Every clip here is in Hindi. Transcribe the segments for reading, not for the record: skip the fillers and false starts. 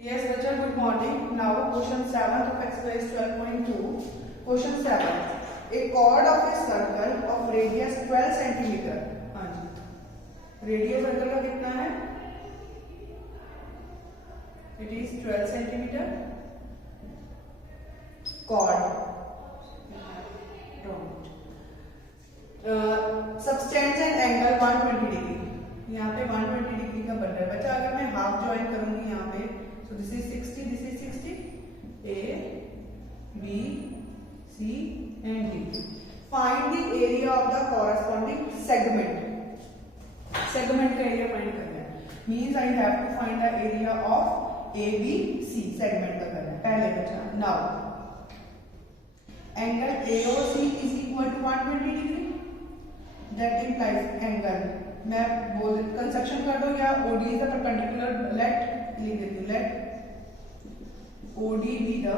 Yes, Raja, good morning. Now question 7 of exercise 12.2. Question 7. A chord of a circle of radius 12 centimeter. हाँ जी. Radius circle का कितना है? It is 12 centimeter. Chord. Subtends an angle 120 degree. यहाँ पे 120 डिग्री का बन रहा है बच्चा. अगर मैं हाफ ज्वाइन करूंगी यहाँ पे, so this is 60, this is 60, A, B, C and D. Find the area of the corresponding segment. Segment का area find करना है. Means I have to find the area of A, B, C segment का करना है पहले बच्चा. Now angle AOC is equal to 120 degree. That implies angle. मैं बोल कंस्ट्रक्शन कर दो या OD is the perpendicular. Let लिख देती हूँ. Let OD be the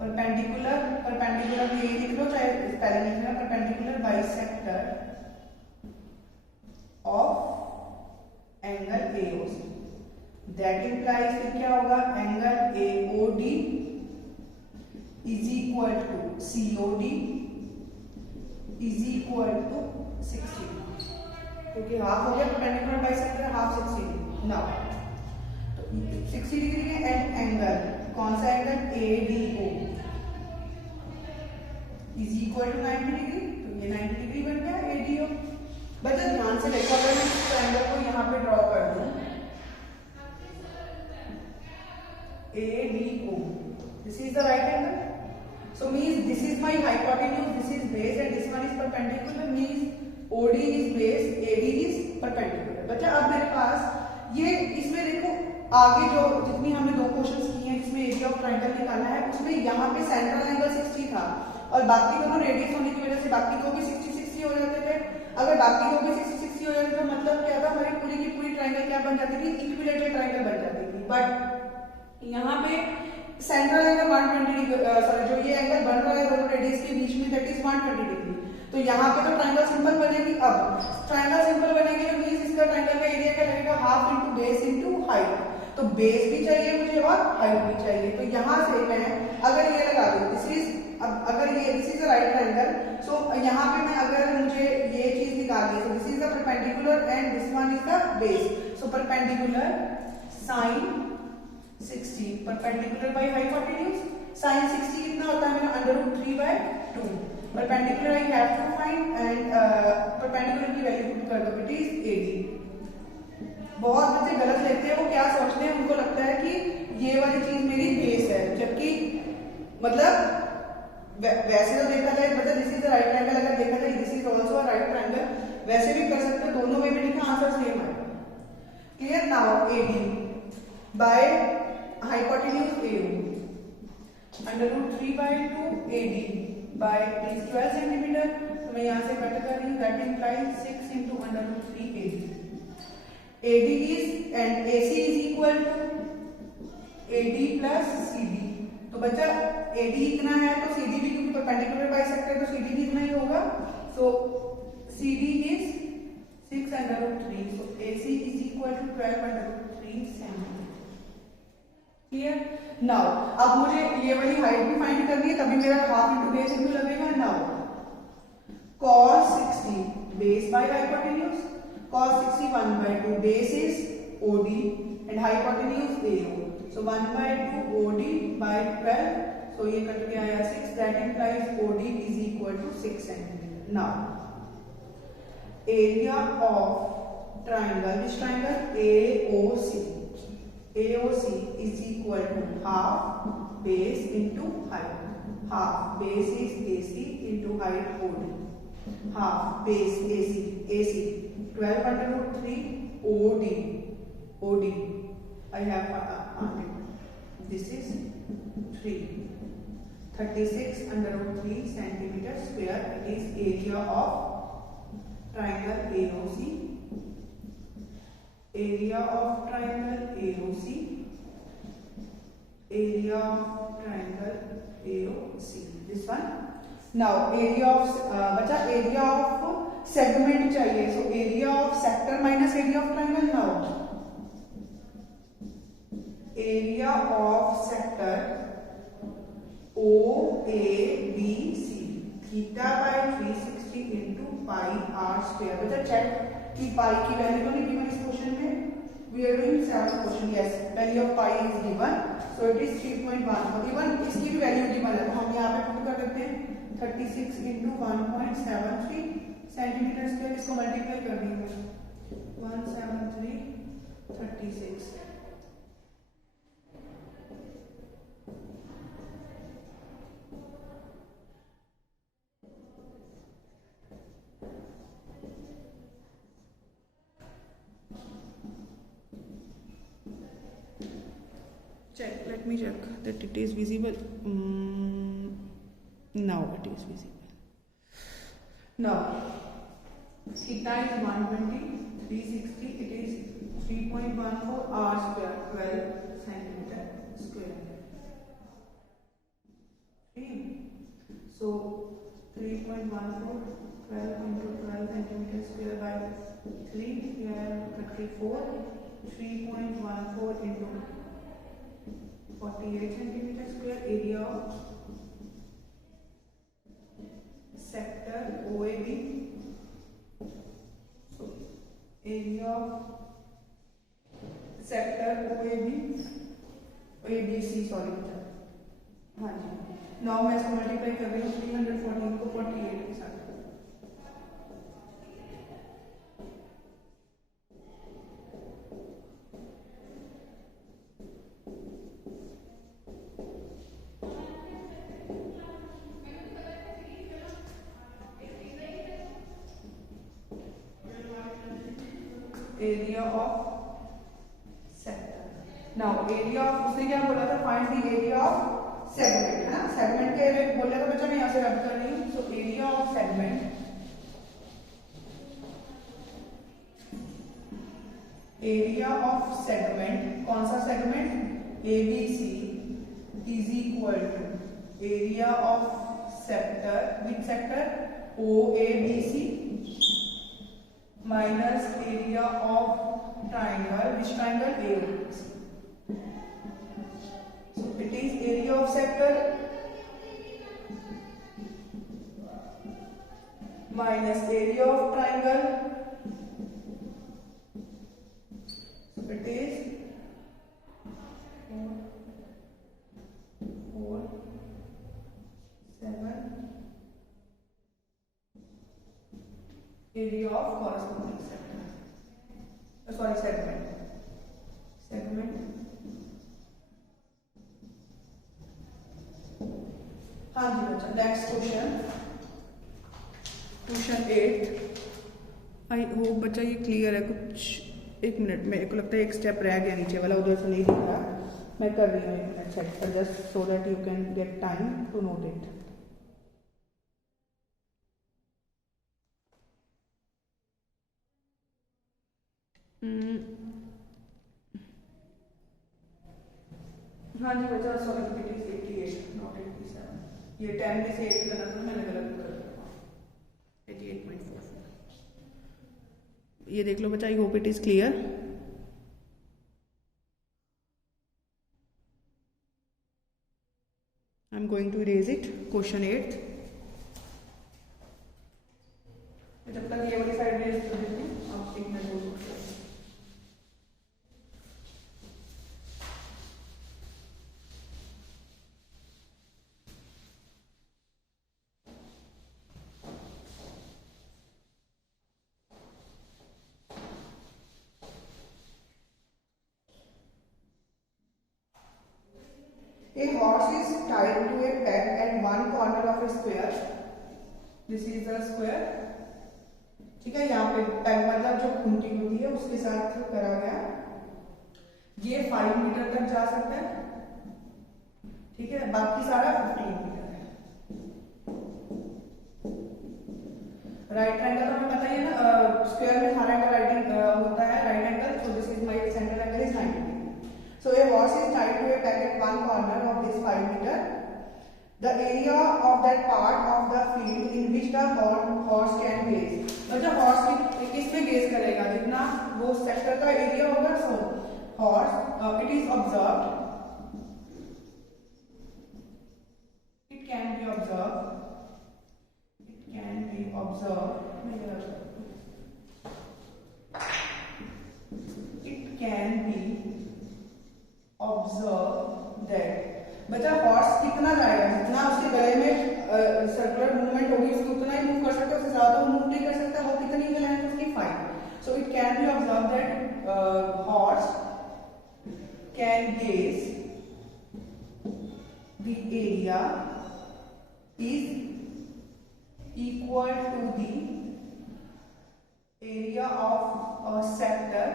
perpendicular. perpendicular ये लिख लो चाहे स्पेलिंग लिख लो. perpendicular bisector of angle AOC. That implies फिर क्या होगा? angle AOD is equal to COD is equal to 60. क्योंकि हाफ हो गया perpendicular bisector, half 60 degree. Now तो 60 डिग्री के एंगल कौन सा angle? ADO is equal to 90 degree. तो ये 90 डिग्री बन गया ADO. बच्चा ध्यान से देखो, अगर मैं इस ट्रायंगल को यहाँ पे ड्रॉ कर दूं ADO, this is the right angle. So means this is my hypotenuse, this is base and this one is perpendicular. Means OD is base, AD is perpendicular. बच्चा अब मेरे पास ये इसमें देखो आगे जो जितनी हमने दो क्वेश्चंस किए हैं जिसमें एरिया ऑफ ट्रायंगल निकालना है, उसमें यहाँ पे सेंट्रल एंगल 60 था और बाकी दोनों रेडियस होने की वजह से बाकी को भी 60-60 हो जाते थे. अगर बाकी को भी 60-60 हो जाते थे मतलब क्या था? हमारी पूरी की पूरी ट्रायंगल क्या बन जाती थी? इक्विलेटरल ट्रायंगल बन जाती थी. बट यहाँ पे सेंट्रल एंगल 120 डिग्री, सॉरी जो ये एंगल बन रहा है दोनों रेडियस के बीच में, दैट इज 120 डिग्री. तो यहाँ पे तो ट्रायंगल सिंपल बनेगी. अब ट्रायंगल सिंपल बनेगी तो मींस इसका ट्रायंगल का एरिया क्या लगेगा? Half into base into height. तो बेस भी चाहिए मुझे और हाइट भी चाहिए. तो यहाँ से मैं अगर ये लगा दूं, दिस इज अगर ये this is the right triangle, so यहाँ पे मैं अगर मुझे ये चीज निकालनी है, so this is the perpendicular and this one is the base. So perpendicular sine 60 perpendicular by hypotenuse. Sine 60 कितना होता है मेरा? √3/2. Perpendicular I have to find and perpendicular की वैल्यू पुट कर दो. It is AD. बहुत बच्चे गलत लेते हैं. वो क्या सोचते हैं? उनको लगता है कि ये वाली चीज मेरी बेस है, जबकि मतलब वैसे तो देखा जाए मतलब this is the right triangle. अगर देखा जाए this is also a right triangle. वैसे भी कर सकते हो, दोनों वे में लिखा आंसर सेम है. Clear? Now AD by hypotenuse AO √3/2 AD by it is 12 centimeter. तो मैं यहाँ से कट कर रही हूँ. that implies 6 into √3 AD. AD is and AC is equal to AD plus CD. तो बच्चा AD इतना है तो CD भी, क्योंकि परपेंडिकुलर बाइसेक्टर है तो CD भी इतना ही होगा. so CD is 6/3. so AC is equal to 12/3 centimeter. Clear? Now अब मुझे ये वाली हाइट भी फाइंड करनी है, तभी मेरा हाफ इनटू बेस इनटू लगेगा. Now cos 60 base by hypotenuse. cos 60 1/2 base is OD and hypotenuse AO. So 1/2 OD by 12. So ये कट के आया 6. That implies OD is equal to 6 centimetre. Now area of triangle, which triangle? AOC. AOC is equal to half base into height. Half base is AC into height OD. Half base AC 12/3 OD. I have this is 36/3 centimeter square. It is area of triangle AOC. Area of triangle AOC. Area of triangle AOC. This one. Now area of बचा area of segment चाहिए. So area of sector minus area of triangle. Now area of sector OABC theta by 360 into pi r square. बेटा चेक कि पाई की वैल्यू तो नहीं गिवन इस क्वेश्चन में। We are doing seventh question. Yes, value of pi is given, so it is 3.1। Even इसकी भी वैल्यू गिवन है, तो हम यहाँ पे पुट कर देते हैं 36 इंटू 1.73 सेंटीमीटर स्क्वायर। इसको मल्टीप्लाई कर देंगे 17336। Check. Let me check that it is visible. Now it is visible. Now theta is 120, 360. It is 3.14 r square, 12 centimeter square. Okay. So 3.14, 12 into 12 centimeter square by 3. Here 34. 3.14 into 48 centimeter square. Area of sector OAB. So area of sector ABC, sorry। हाँ जी, नाउ मैं इसको मल्टीप्लाई कर रही हूँ 314 को 48 के साथ। Area of sector. Now area of, उसने क्या बोला था, find the area of segment, है ना। सेगमेंट के लिए बोला था बच्चा, मैं यहाँ से रब कर रही हूँ। So area of segment, area of segment, कौन सा segment, ABC is equal to area of sector, which sector, OABC minus area of triangle, which triangle, AOBC. So it is area of sector minus area of triangle. So it is 4, 7 area of corresponding sector, sorry segment। हाँ जी बच्चा, नेक्स्ट क्वेश्चन 8। आई होप बच्चा ये क्लियर है। कुछ एक मिनट, मेरे को लगता है एक स्टेप रह गया नीचे वाला, उधर से नहीं दिख रहा। मैं कर रही हूँ एक मिनट चेक पर, just so that you can get time to note it. हाँ जी बच्चा, सॉरी इट इज 88 नॉट 87। ये 10 में से 8 करना था, मैंने गलत कर दिया। 88.44। ये देख लो बच्चा, I hope it is clear. I am going to erase it. Question 8। जब तक ये वाली साइड इरेज कर देती हूँ, आप एक मिनट बोल सकते हैं। A horse is tied to a peg at one corner of a square. This is the square. ठीक है, यहाँ पे पेग मतलब जो खूंटी होती है उसके साथ करा गया। ये 5 मीटर तक जा सकता है, ठीक है, बाकी सारा 15 मीटर है। राइट एंगल हमें पता ही है ना, स्क्वायर में हर एंगल राइट होता है, right angle. So this is my centre angle is 90 degree. So a horse is tied to a peg at one corner of this 5 meter. The area of that part of the field in which the horse can gaze. मतलब horse किस में gaze करेगा, जितना वो सेक्टर का एरिया होगा। So horse, it is observed observe, it can be observed that बच्चा हॉर्स कितना जाएगा, जितना उसके गले में सर्कुलर मूवमेंट होगी उसको उतना ही मूव कर सकता है, उससे ज्यादा मूव नहीं कर सकता। वो कितनी लेंथ उसकी 5। So it can be observe that horse can gauge the area is equal to the area of a sector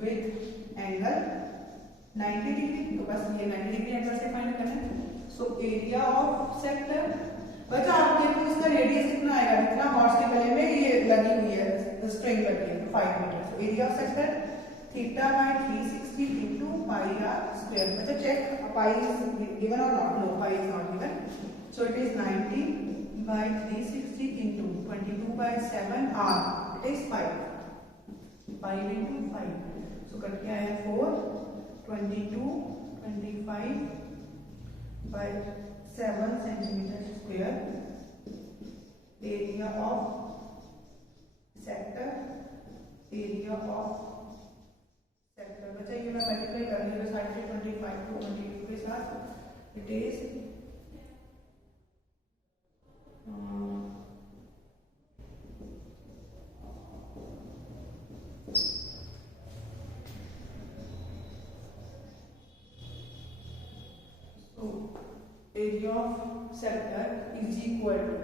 with angle 90 degree. तो बस ये 90 डिग्री एंगल से फाइंड करना है। सो एरिया ऑफ सेक्टर, बच्चा आप देखो इसका रेडियस कितना आएगा, जितना हॉर्स के गले में ये लगी हुई है स्ट्रिंग लगी है 5 मीटर। So area of sector theta by 360 into pi r square। बच्चा check pi is given or not? No, pi is not given। So it is 90 by 360 into 22 by 7 r, it is 5 into 5। so cut के आया 4, 22, 25 by 7 centimeter square area of sector, area of sector। बच्चा ये मैं मल्टीप्लाई कर रही हूँ साइड से 25 to 22 के साथ, it is so area of sector is equal to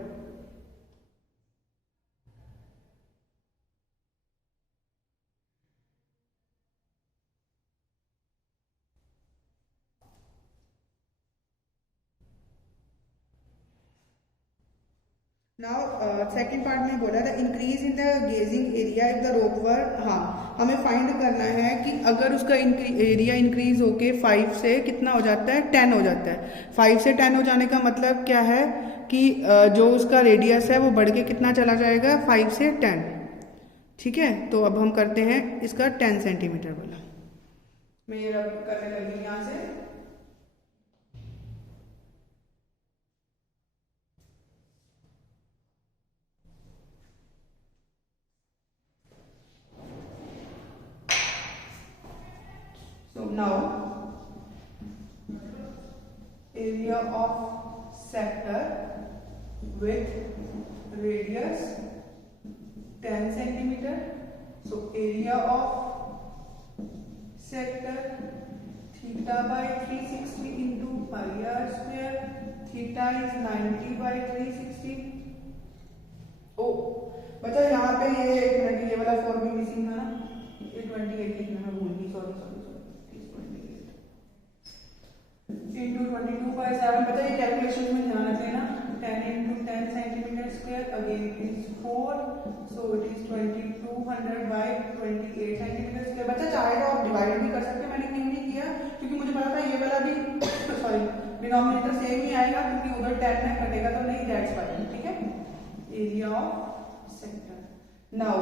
now second part में बोला था increase in the grazing area if the rope were. हाँ, हमें फाइंड करना है कि अगर उसका एरिया इंक्रीज होके 5 से कितना हो जाता है, 10 हो जाता है। 5 से 10 हो जाने का मतलब क्या है कि जो उसका रेडियस है वो बढ़ के कितना चला जाएगा, 5 से 10। ठीक है, तो अब हम करते हैं इसका 10 सेंटीमीटर वाला। मैं ये रब करने लगी यहाँ से। So now area of sector with radius 10 centimeter. So area of sector theta by 360 into pi r square. Theta is 90 by 360. ओ बच्चा यहाँ पे ये एक मिनट, ये वाला 4 भी मिसिंग था ना, ये 28 लिखना मैं भूल गई, सॉरी into 22 by 7। बच्चा ये कैलकुलेशन में ध्यान रख लेना। 10 into 10 centimetre square, again it is 4, so it is 2200 by 28 centimetre square. बच्चा चाहे तो आप डिवाइड भी कर सकते हैं, मैंने क्यों नहीं किया क्योंकि मुझे पता था ये वाला भी सॉरी डिनोमिनेटर सेम ही आएगा क्योंकि उधर 10 में कटेगा तो नहीं, दैट्स व्हाई। ठीक है, area of sector. Now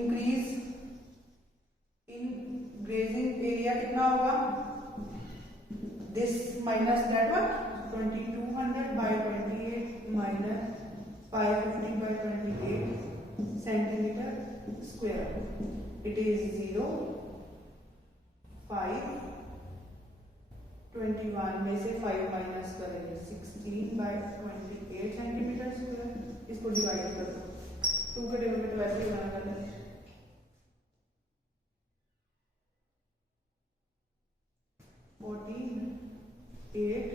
increase in grazing area कितना होगा, this minus that one, 2200 by 28 minus 550 by 28 centimeter square, it is 0, 5, 21 में से 5 माइनस करेंगे 16 by 28 सेंटीमीटर स्क्वायर। इसको डिवाइड कर दो, 2 के टेबल पे तो वैसे ही बना कर लेंगे। 14, 8,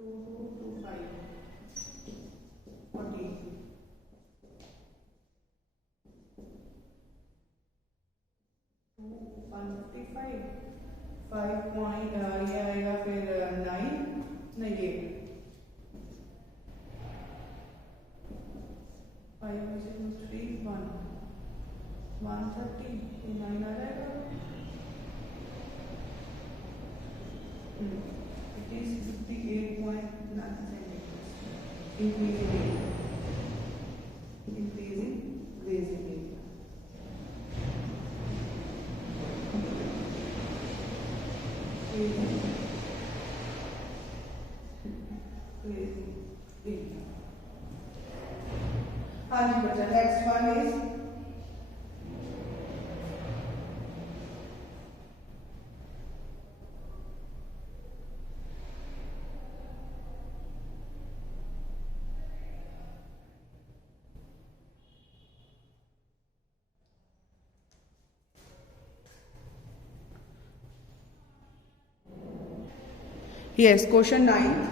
2, 2, 5, 14, 155, 5 पॉइंट ये आएगा फिर 9 नहीं 8, 5 में से 3 1 130, 9 आ जाएगा। It is 58.9 centimeters. Increasing area. Increasing grazing area. Grazing area. Yes, question 9.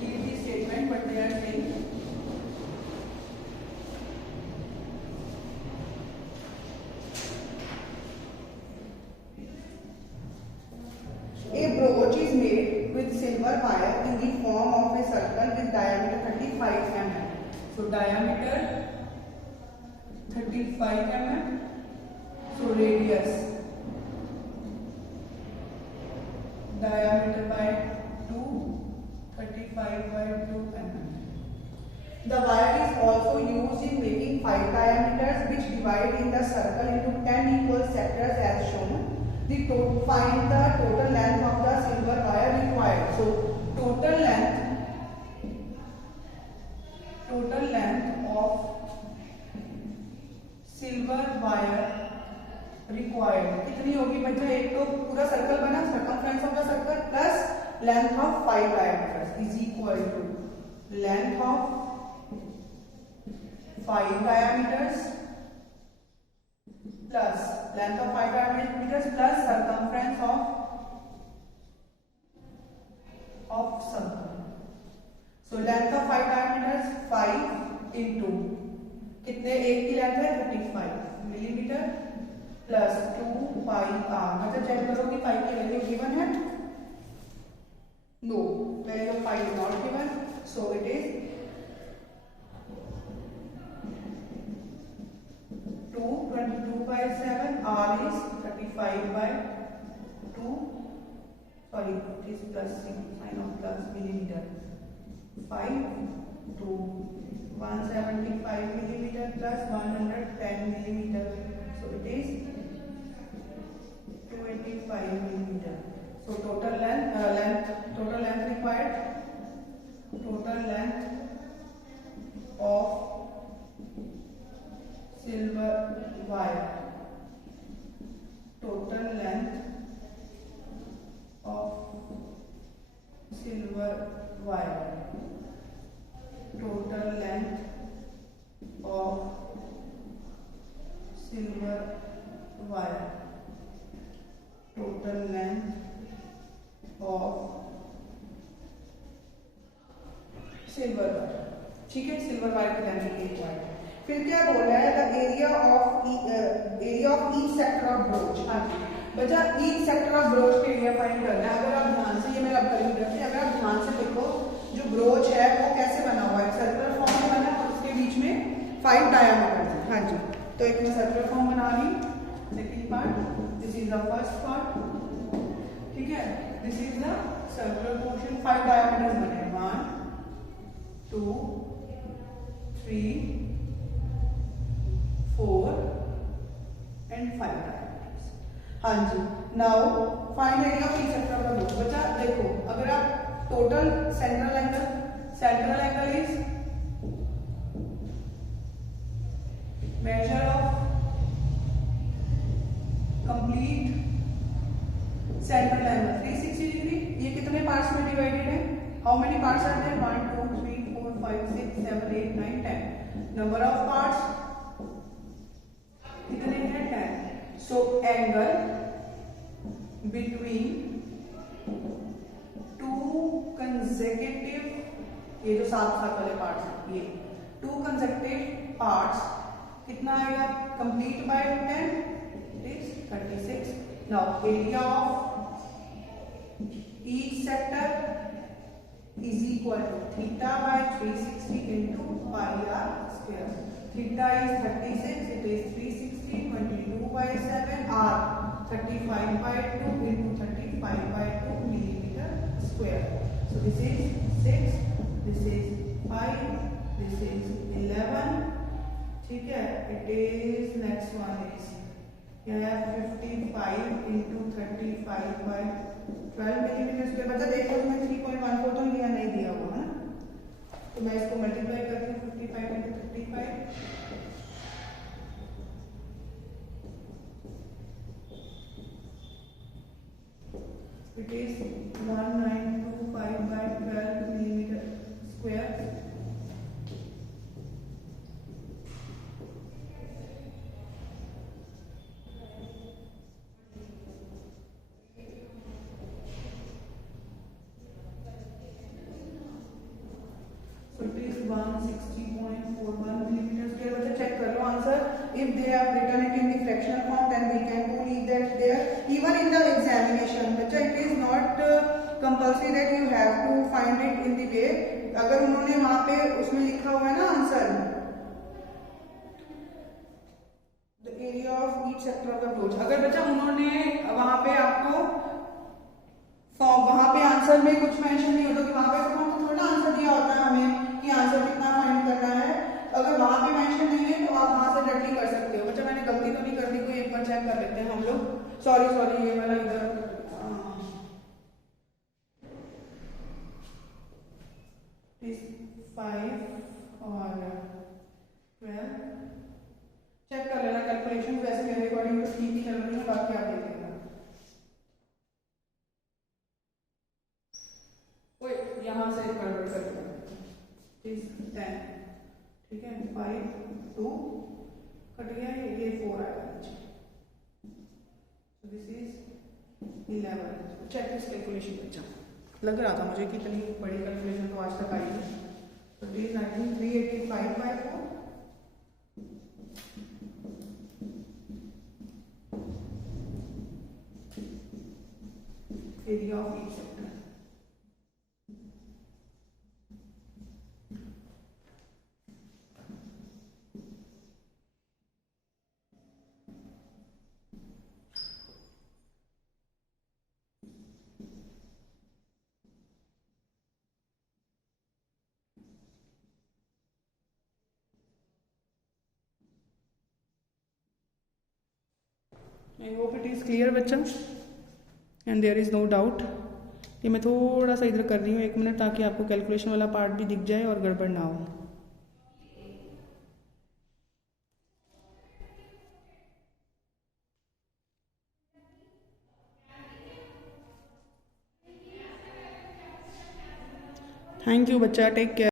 Read the statement what they are saying. A brooch is made with silver wire in the form of a circle with diameter 35 mm. So diameter 35 mm. So radius diameter by 2, 35 by 2 mm. The wire is also used in making 5 diameters which divide in the circle into 10 equal sectors as shown. Find the total length of the silver wire required. So total length of silver wire required कितनी होगी बच्चा? एक तो पूरा सर्कल बना, circumference of the circle plus length of 5 diameters is equal to length of 5 diameters plus length of 5 diameters plus circumference of circle. So length of 5 diameters 5 into कितने, एक की लेंथ है 35 मिलीमीटर प्लस 2 पाई आर. मतलब चेक करो कि पाई की वैल्यू गिवन है? No, value of pi is not given. So it is 22 by 7. R is 35 by 2. Sorry, it is plus sign of plus millimeter. 5 to 175 millimeter plus 110 millimeter. So it is 285 millimeter. So total length required. Total length of silver wire. Total length of silver wire. Total length of silver wire. Total length of silver wire. ठीक है, सिल्वर वायर की लेंथ रिक्वायर्ड. फिर क्या बोल रहा है? The area of each sector of broach. हाँ जी बच्चा, ईच सेक्टर ऑफ ब्रोच के एरिया फाइंड करना है. अगर आप ध्यान से, ये मेरा कैलकुलेटर है, अगर आप ध्यान से देखो जो ब्रोच है वो कैसे बना हुआ है? सर्कुलर फॉर्म में बना है और उसके बीच में 5 डायमीटर है. हाँ जी, तो एक मैं सर्कुलर फॉर्म बना रही हूँ. Second part, this is the first part. ठीक है, this is the circular portion. 5 diameters बने, 1 2 3 4 and 5 diameters. हाँ जी, now find area of each sector of the brooch. बच्चा देखो, अगर आप total central angle is measure of complete central angle 360 degree. ये कितने पार्ट्स में डिवाइडेड है? How many parts are there? 1 2 3 4 5 6 7 8 9 10. Number of parts कितने हैं? 10. So angle between two consecutive, ये जो साथ साथ वाले पार्ट्स हैं, ये 2 कंसेक्यूटिव पार्ट्स कितना आएगा? Complete bye 10 is 36. Now area of each sector is equal to theta by 360 into pi r square. Theta is 36, it is 360, 22 by 7 r 35 by 2 into 35 by 2 millimeter square. So this is 6, this is 5, this is 11. ठीक है, it is next one is here 55 into 35 by 12 millimetre square. बच्चा देखो इसमें 3.14 तो लिया नहीं दिया हुआ है ना, तो मैं इसको मल्टीप्लाई करती हूँ 55 into 35. It is 1925 by 12 millimeter square. 160.41 millimeter square. बच्चा चेक कर लो answer. If they have written it in the fractional form, then we can do leave that there. Even in the examination, बच्चा it is not compulsory that you have to find it in the way. अगर उन्होंने वहाँ पे उसमें लिखा हुआ है ना answer, the area of each sector of the approach. अगर बच्चा उन्होंने वहाँ पे आपको वहाँ पे आंसर में कुछ मेंशन नहीं होता कि वहाँ पे तो थोड़ा आंसर दिया होता है हमें कि आंसर कितना फाइंड करना है. अगर वहाँ पे मेंशन नहीं है तो आप वहाँ से डायरेक्टली कर सकते हो. बच्चा मैंने गलती तो नहीं कर दी कोई, एक बार चेक कर लेते हैं हम लोग. सॉरी ये वाला इधर 5 और 12 चेक कर लेना. कैलकुलेशन वैसे मेरे अकॉर्डिंग तो ठीक ही चल रही है, बाकी आप देख लेना. ओए यहाँ से गड़बड़ कर देना. 10 ठीक है. 5 2 कट गया, ये 4 आएगा. So this is 11. Check this calculation. बच्चा लग रहा था मुझे कि इतनी बड़ी कैलकुलेशन तो आज तक आई है. So it is 385 by 4. Area of each sector. I hope it is clear बच्चा, and there is no doubt. ये मैं थोड़ा सा इधर कर रही हूँ 1 मिनट, ताकि आपको कैलकुलेशन वाला पार्ट भी दिख जाए और गड़बड़ ना हो. थैंक यू बच्चा, टेक केयर.